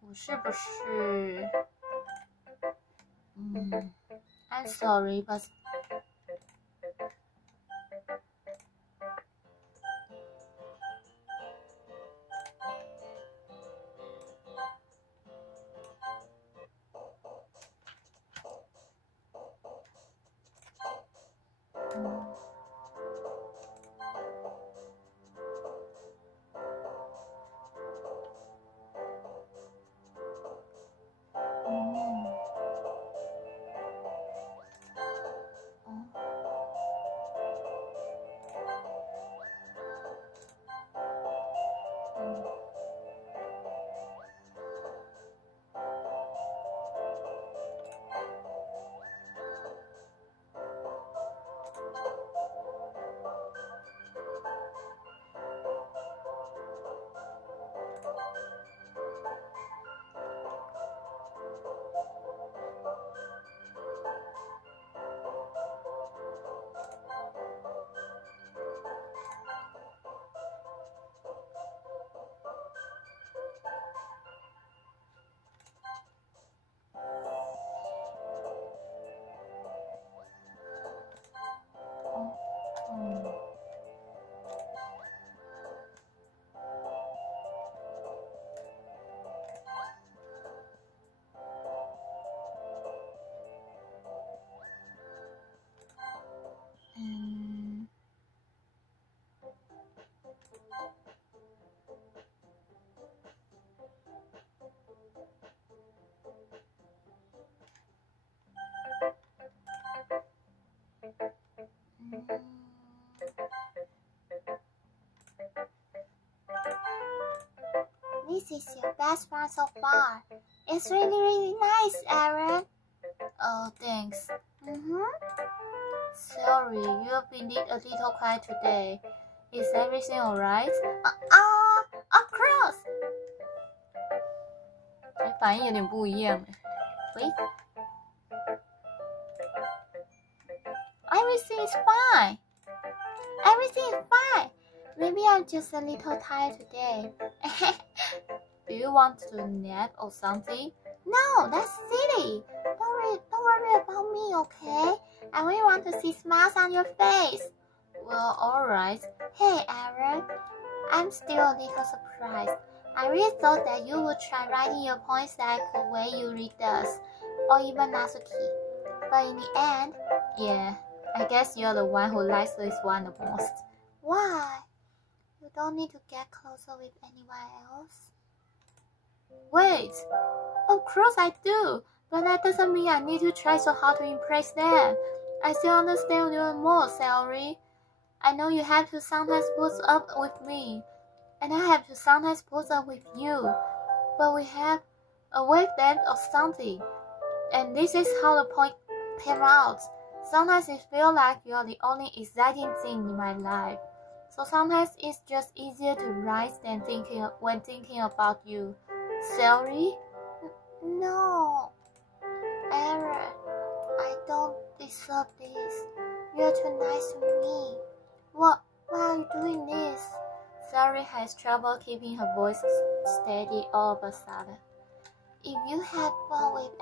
我是不是？I'm sorry, but This is your best one so far. It's really nice, Aaron. Oh, thanks. Sorry, you've been a little quiet today. Is everything alright? Of course. 反应有点不一样。Wait. Everything is fine. Everything is fine. Maybe I'm just a little tired today. Do you want to nap or something? No, that's silly. Don't worry about me, okay? I really want to see smiles on your face. Well, alright. Hey, Aaron. I'm still a little surprised. I really thought that you would try writing your poems like the way you read us, or even Natsuki. But in the end, yeah, I guess you're the one who likes this one the most. Why? You don't need to get closer with anyone else? Wait, of course I do, but that doesn't mean I need to try so hard to impress them. I still understand you more, Celery. I know you have to sometimes put up with me, and I have to sometimes put up with you, but we have a wavelength or something, and this is how the point came out. Sometimes it feels like you're the only exciting thing in my life, so sometimes it's just easier to write than when thinking about you. Celery? No, Aaron, I don't deserve this. You're too nice to me. Why are you doing this? Celery has trouble keeping her voice steady all of a sudden. If you had fun with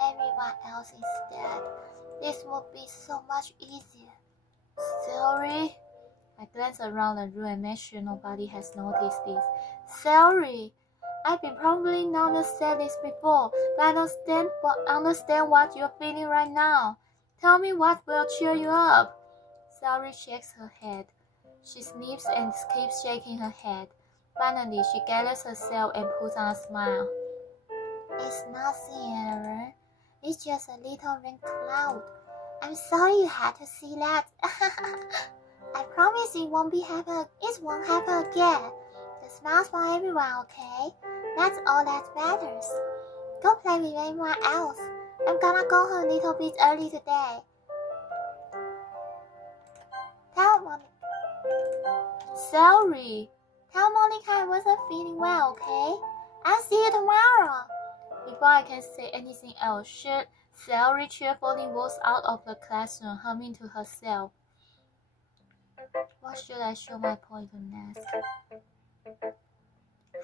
everyone else instead, this would be so much easier. Celery? I glance around the room and make sure nobody has noticed this. Celery! I've been probably not said this before, but I understand what you're feeling right now. Tell me what will cheer you up. Celery shakes her head. She sniffs and keeps shaking her head. Finally, she gathers herself and puts on a smile. It's nothing, Aaron. It's just a little rain cloud. I'm sorry you had to see that. I promise it won't happen again. Just smiles for everyone, okay? That's all that matters. Go play with anyone else. I'm gonna go home a little bit early today. Celery! Tell Monica I wasn't feeling well, okay? I'll see you tomorrow. Before I can say anything else, Celery cheerfully walks out of the classroom, humming to herself. What should I show my poem to next?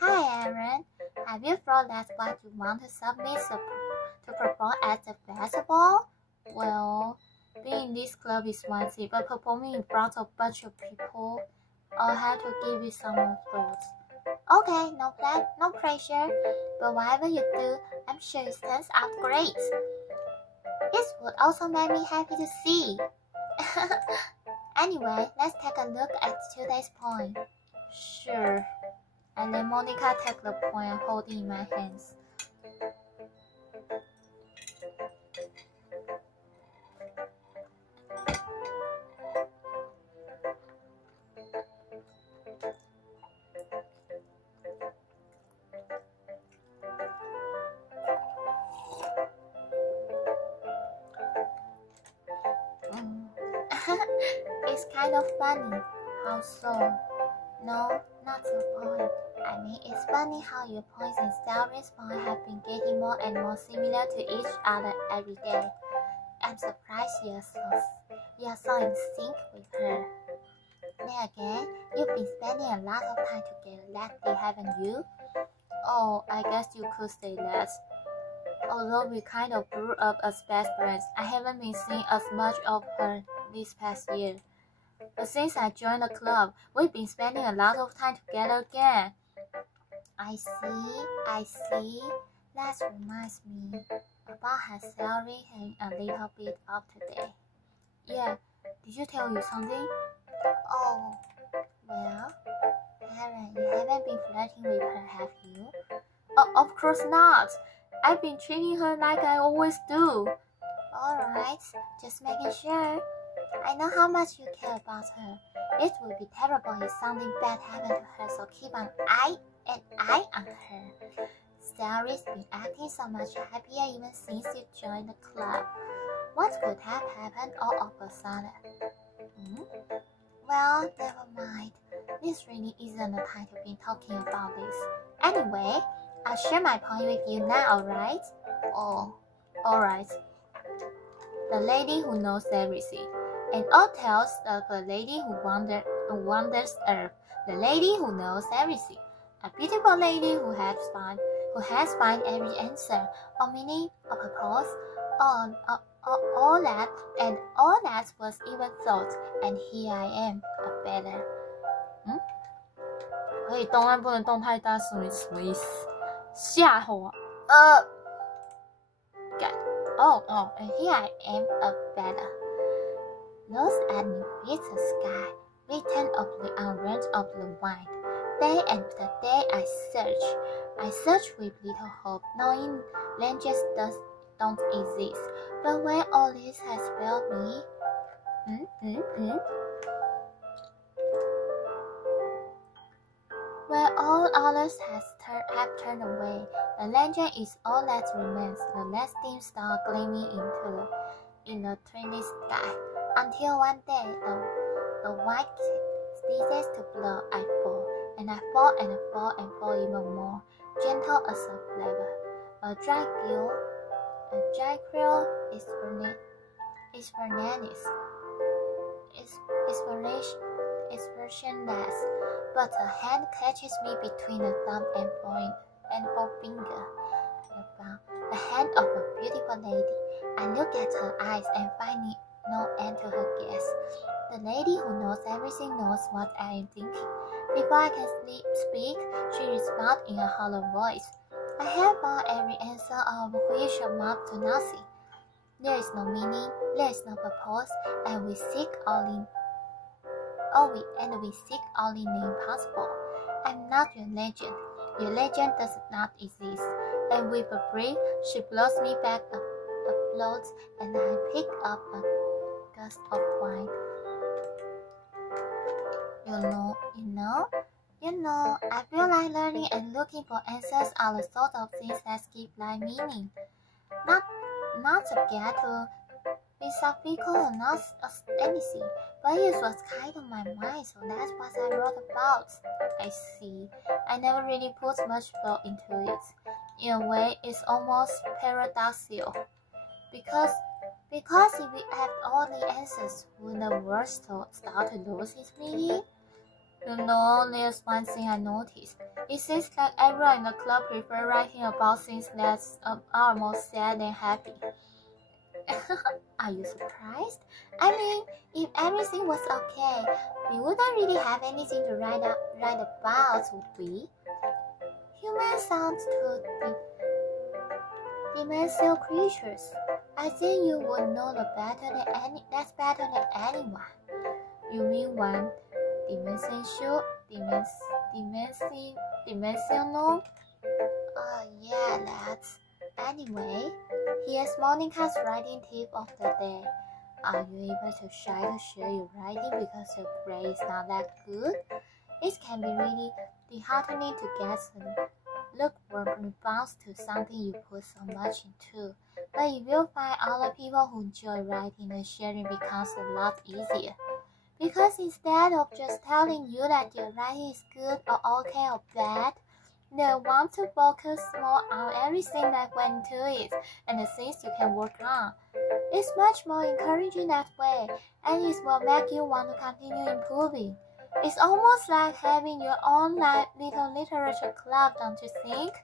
Hi, Aaron. I will thought that's what you want to submit to perform at the festival? Well, being in this club is one thing, but performing in front of a bunch of people, I'll have to give it some more thought. Okay, no plan, no pressure, but whatever you do, I'm sure it turns out great. It would also make me happy to see. Anyway, let's take a look at today's poem. Sure. I let Monica take the poem and hold it in my hands. It's kind of funny. How so? No, not the point. I mean, it's funny how your points and Sally's points have been getting more and more similar to each other every day. I'm surprised you're so in sync with her. Then again, you've been spending a lot of time together lately, haven't you? Oh, I guess you could say that. Although we kind of grew up as best friends, I haven't been seeing as much of her this past year. But since I joined the club, we've been spending a lot of time together again. I see. That reminds me about her salary having a little bit up today. Yeah, did you tell you something? Oh, well, Karen, you haven't been flirting with her, have you? Of course not. I've been treating her like I always do. Alright, just making sure. I know how much you care about her. It would be terrible if something bad happened to her, so keep an eye on her. Sally's been acting so much happier even since you joined the club. What could have happened all of a sudden? Well, never mind. This really isn't the time to be talking about this. Anyway, I'll share my point with you now, alright? Oh, alright. The lady who knows everything. And all tales of a lady who wanders earth. The lady who knows everything. A beautiful lady who has found every answer or meaning or purpose, all that was even thought, and here I am, a better. 可以动，但不能动太大声，什么意思？吓唬我。and here I am, a better. Those at me beat the sky, written of the unread of the wind. Day after day I search with little hope, knowing legends don't exist. But when all this has failed me, when all others have turned away, the legend is all that remains, the last dim star gleaming in the twilight sky. Until one day, the white ceases to blow, I fall, and I fall and I fall and fall even more, gentle as a flower. A dry quill is expressionless, but a hand catches me between the thumb and forefinger. The hand of a beautiful lady. I look at her eyes and find no end to her gaze. The lady who knows everything knows what I am thinking. Before I can speak, she responds in a hollow voice. I have found every answer of which amounts to nothing. There is no meaning, there is no purpose, and we seek only the impossible. I'm not your legend. Your legend does not exist. And with a breath, she blows me back afloat, and I pick up a gust of wine. You know, I feel like learning and looking for answers are the sort of things that give life meaning. Not to get to philosophical or not anything, but it was kind of my mind, so that's what I wrote about. I see. I never really put much thought into it. In a way, it's almost paradoxical. Because if we have all the answers, will the world start to lose its meaning? You know, there's one thing I noticed. It seems like everyone in the club prefers writing about things that are more sad than happy. Are you surprised? I mean, if everything was okay, we wouldn't really have anything to write about, would we? Humans sound too dimensional creatures. I think you would know that's better than anyone. You mean one dimensional? Yeah, that's. Anyway, here's Monica's writing tip of the day. Are you able to shy to share your writing because your grade is not that good? It can be really disheartening to get some lukewarm response to something you put so much into. But if you find other people who enjoy writing, then sharing becomes a lot easier. Because instead of just telling you that your writing is good or okay or bad, they want to focus more on everything that went into it and the things you can work on. It's much more encouraging that way, and it will make you want to continue improving. It's almost like having your own little literature club, don't you think?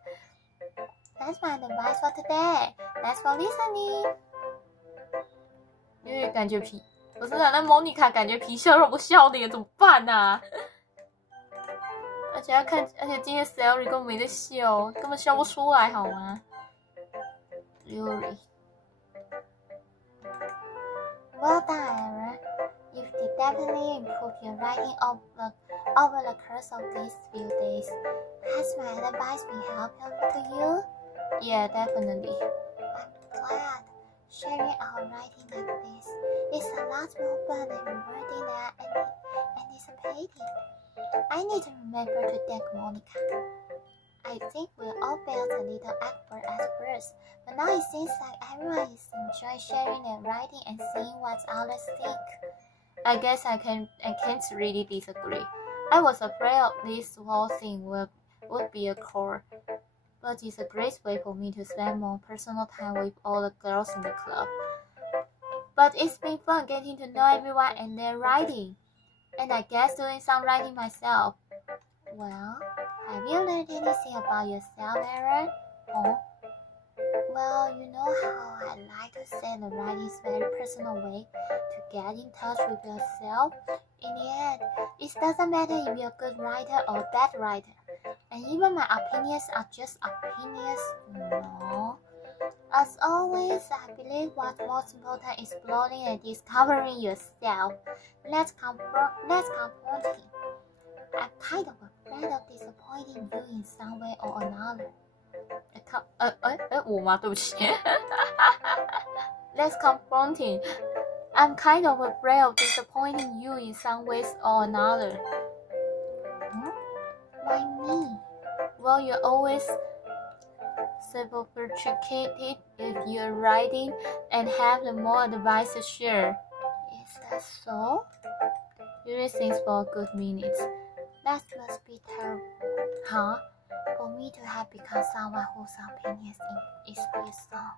That's my advice for today. Thanks for listening. 因为感觉不是啊，那 Monica 感觉皮笑肉不笑的耶，怎么办啊？而且今天 Sally 根本没在笑，根本笑不出来，好吗 ？Yuri， Well done, Aaron. You've definitely improved your writing over the course of these few days. Has my advice been helpful to you? Yeah, definitely. I'm glad. Sharing our writing like this is a lot more fun and rewarding than I anticipated. I need to remember to thank Monica. I think we all felt a little awkward at first, but now it seems like everyone is enjoying sharing their writing and seeing what others think. I guess I can't really disagree. I was afraid of this whole thing would be a chore, but it's a great way for me to spend more personal time with all the girls in the club. But it's been fun getting to know everyone and their writing. And I guess doing some writing myself. Well, have you learned anything about yourself, Aaron? Oh? Well, you know how I like to say the writing is a very personal way to get in touch with yourself. In the end, it doesn't matter if you're a good writer or a bad writer. And even my opinions are just opinions, no. As always, I believe what's most important is exploring and discovering yourself. Let's confront him. I'm kind of afraid of disappointing you in some way or another. 我吗？对不起。Let's confront him. I'm kind of afraid of disappointing you in some ways or another. Why me? Well, you're always sophisticated if you're writing and have more advice to share. Is that so? Yuri thinks for a good minute. That must be terrible. Huh? For me to have become someone whose opinions is based on.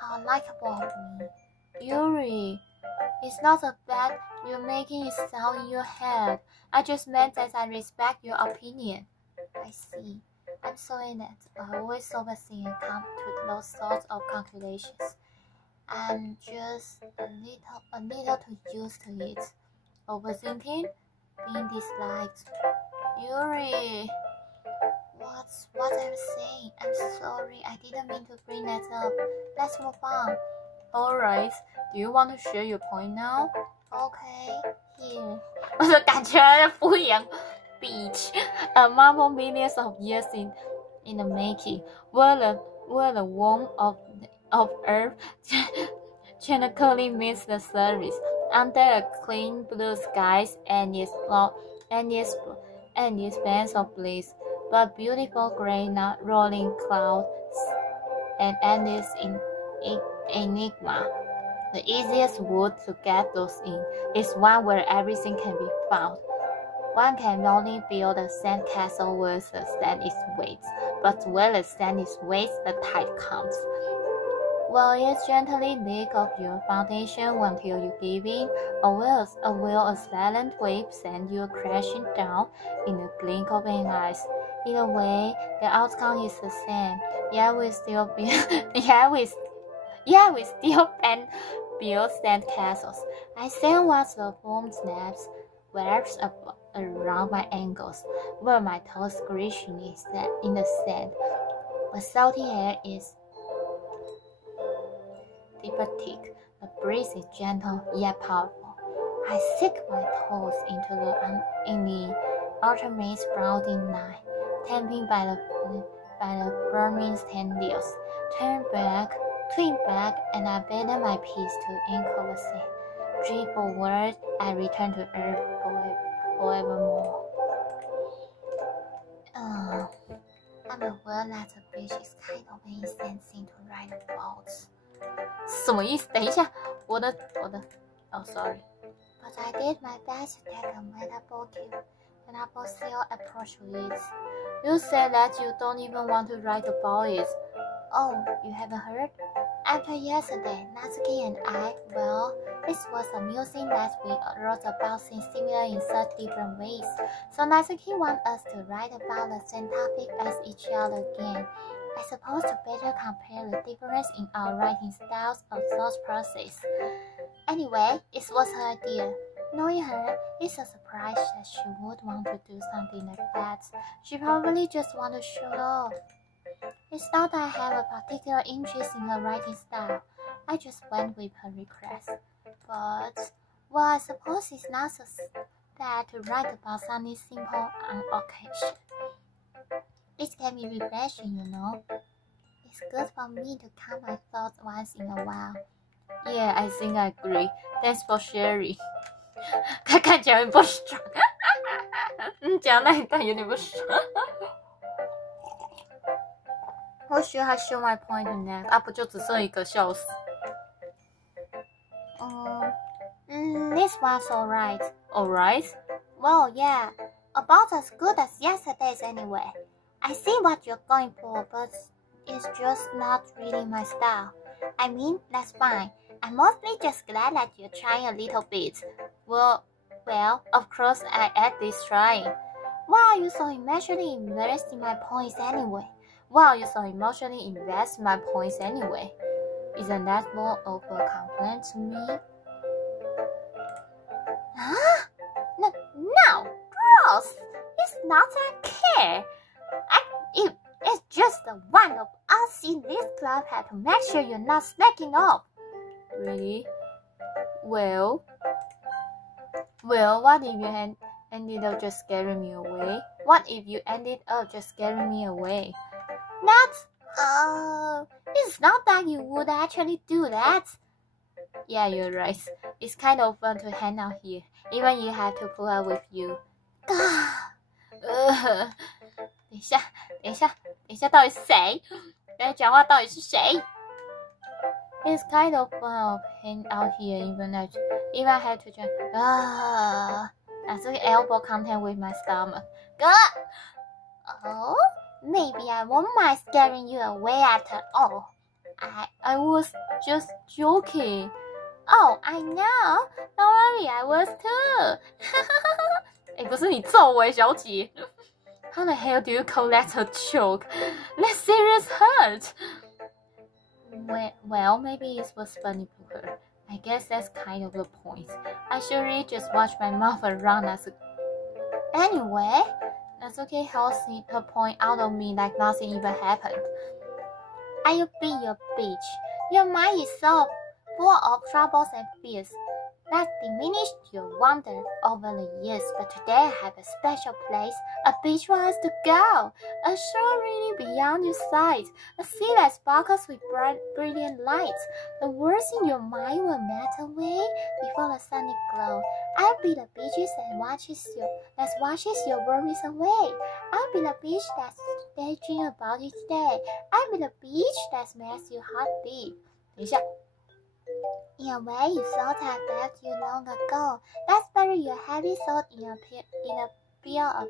How likable of me. Yuri, it's not so bad you're making it sound in your head. I just meant that I respect your opinion. I see. I'm sorry that I always overthink and come to those sorts of calculations. I'm just a little too used to it. Overthinking? Being disliked. Yuri. What I'm saying. I'm sorry. I didn't mean to bring that up. Let's move on. Alright. Do you want to share your point now? Okay. Here. 我就感觉敷衍。Beach, among millions of years in the making, where the warmth of Earth tranquilly meets the surface, under a clean blue skies and its bands of bliss, but beautiful gray rolling clouds, and endless enigma. The easiest wood to get those in is one where everything can be found. One can only build a sand castle where the sand is weight, but where the sand is weight, the tide comes. Will it gently leak off your foundation until you give in, or will a silent wave send you crashing down in the blink of an eye? Either way, the outcome is the same. Yeah, we still build sand castles. I stand watch the foam snaps, waves around my ankles, where my toes screech in the sand. The salty air is thick. The breeze is gentle yet powerful. I sink my toes into the ultimate sprouting night, tamping by the burning tendrils. Twin back, and I abandon my piece to ankle the sand. Drift forward, I return to earth forevermore. I'm aware that the beach is kind of an insane thing to ride about. 什么意思？等一下，我的，sorry. But I did my best to take a metaphor seal approach to it. You said that you don't even want to write about it. Oh, you haven't heard? After yesterday, Natsuki and I, well, it was amusing that we wrote about things similar in such different ways. So Natsuki wants us to write about the same topic as each other again. I suppose to better compare the difference in our writing styles or thought process. Anyway, it was her idea. Knowing her, it's a surprise that she would want to do something like that. She probably just wants to show off. It's not that I have a particular interest in her writing style. I just went with her request. But, well, I suppose it's not so bad to write about something simple on occasion. It can be refreshing, you know. It's good for me to calm my thoughts once in a while. Yeah, I think I agree. Thanks for sharing. 他看起来很不爽。你讲那一段有点不爽。What should I show my point next? 啊，不就只剩一个笑死。This was alright. Alright? Well, yeah. About as good as yesterday's anyway. I see what you're going for, but it's just not really my style. I mean, that's fine. I'm mostly just glad that you're trying a little bit. Well, of course I add this trying. Why are you so emotionally invested in my points anyway? Isn't that more of a compliment to me? Huh? No, gross! It's not I care. It's just the one of us in this club had to make sure you're not slacking off. Really? Well, what if you ended up just scaring me away? It's not that you would actually do that. Yeah, you're right. It's kind of fun to hang out here, even you have to pull up with you. 等一下，到底是谁？在讲话到底是谁？ It's kind of fun of hanging out here, even I had to just I took elbow contact with my stomach. Oh, maybe I won't mind scaring you away after all. I was just joking. Oh, I know. Don't worry, I was too. 不是你揍我，小姐。How the hell do you call that a joke? That's serious hurt. Well, maybe it was funny to her. I guess that's kind of the point. I should really just watch my mouth around Anyway, Natsuki held her point out of me like nothing even happened. I'll be your bitch. Your mind is so full of troubles and fears. That's diminished your wonder over the years, but today I have a special place, a beach for us to go, a shore reading beyond your sight, a sea that sparkles with brilliant lights. The words in your mind will melt away before the sunny glow. I'll be the beach that washes your worries away. I'll be the beach that's daydream about you today. I'll be the beach that makes your heart beat. 等一下。In a way, you thought I left you long ago. Let's bury your heavy thought in a pile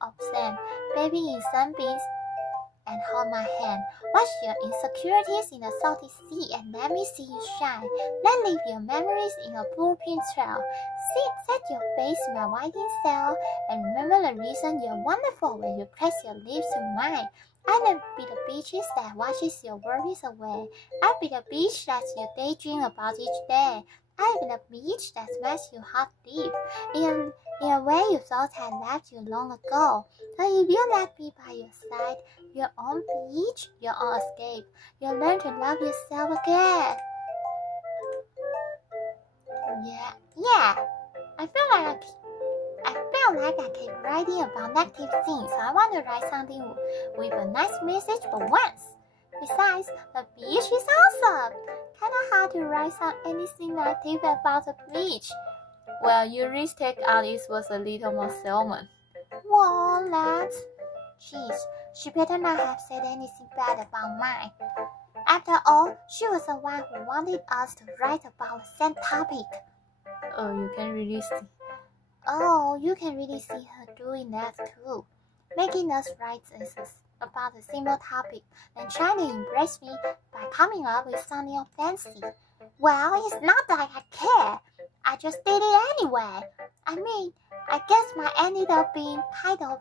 of sand, baby in sunbeams and hold my hand. Wash your insecurities in the salty sea and let me see you shine. Let leave your memories in a blueprint trail. Set your face in my winding sail and remember the reason you're wonderful when you press your lips to mine. I'll be the beaches that washes your worries away. I'll be the beach that you daydream about each day. I'll be the beach that smashes you heart deep in a way you thought had left you long ago. So if you let me by your side, your own beach, your own escape, you'll learn to love yourself again. Yeah. I feel like I keep writing about negative things, so I want to write something with a nice message for once. Besides, the beach is awesome. Kinda hard to write anything negative about the beach. Well, Yuri's take on it was a little more salmon. Well, jeez, she better not have said anything bad about mine. After all, she was the one who wanted us to write about the same topic. You can really see her doing that too, making us write about a simple topic, then trying to impress me by coming up with something fancy. Well, it's not like I care. I just did it anyway. I mean, I guess mine ended up being titled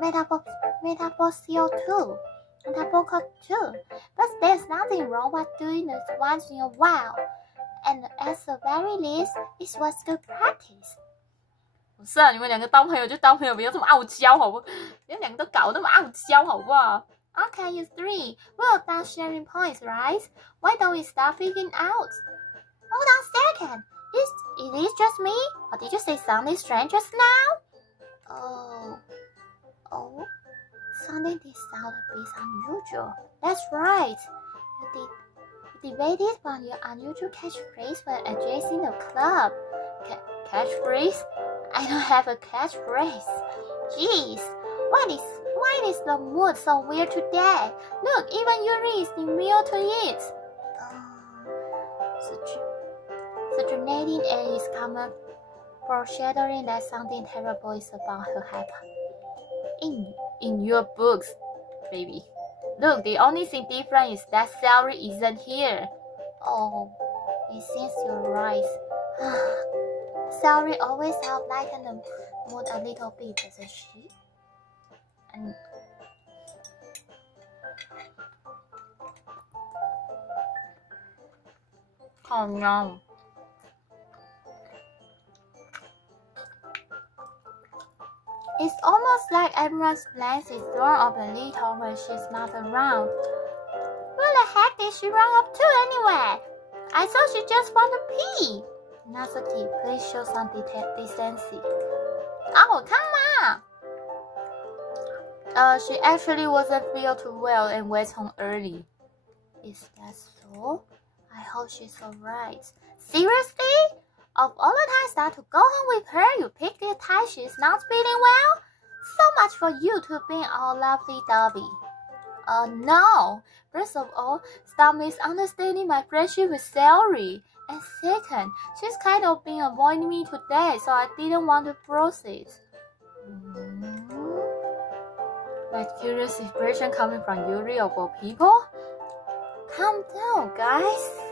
Metaphorical too. But there's nothing wrong with doing this once in a while. And at the very least, it was good practice. 不是啊，你们两个当朋友就当朋友，不要这么傲娇，好不好？你们两个都搞那么傲娇，好不好？ Okay, you three. We're done sharing points, right? Why don't we start figuring out? Hold on a second. Is it just me? Or did you say something strange just now? Oh. Something did sound a bit unusual. That's right. You debated on your unusual catchphrase when addressing the club. Catchphrase? I don't have a catchphrase. Jeez, why is the mood so weird today? Look, even Yuri is immune to it. Strenuating is common, foreshadowing that something terrible is about to happen. In your books, baby. Look, the only thing different is that Celery isn't here. Oh, it seems you're right. Celery always helps lighten the mood a little bit, doesn't she? Oh no. It's almost like everyone's glance is thrown up a little when she's not around. Where the heck did she run up to anyway? I thought she just wanted to pee. Natsuki, please show some decency. Oh, come on! She actually wasn't feeling too well and went home early. Is that so? I hope she's alright. Seriously? Of all the times that to go home with her, you picked the time she's not feeling well? So much for you two being all lovey-dovey. No. First of all, stop misunderstanding my friendship with Celery. And second, she's kind of been avoiding me today, so I didn't want to proceed. That curious expression coming from Yuri of all people? Calm down, guys.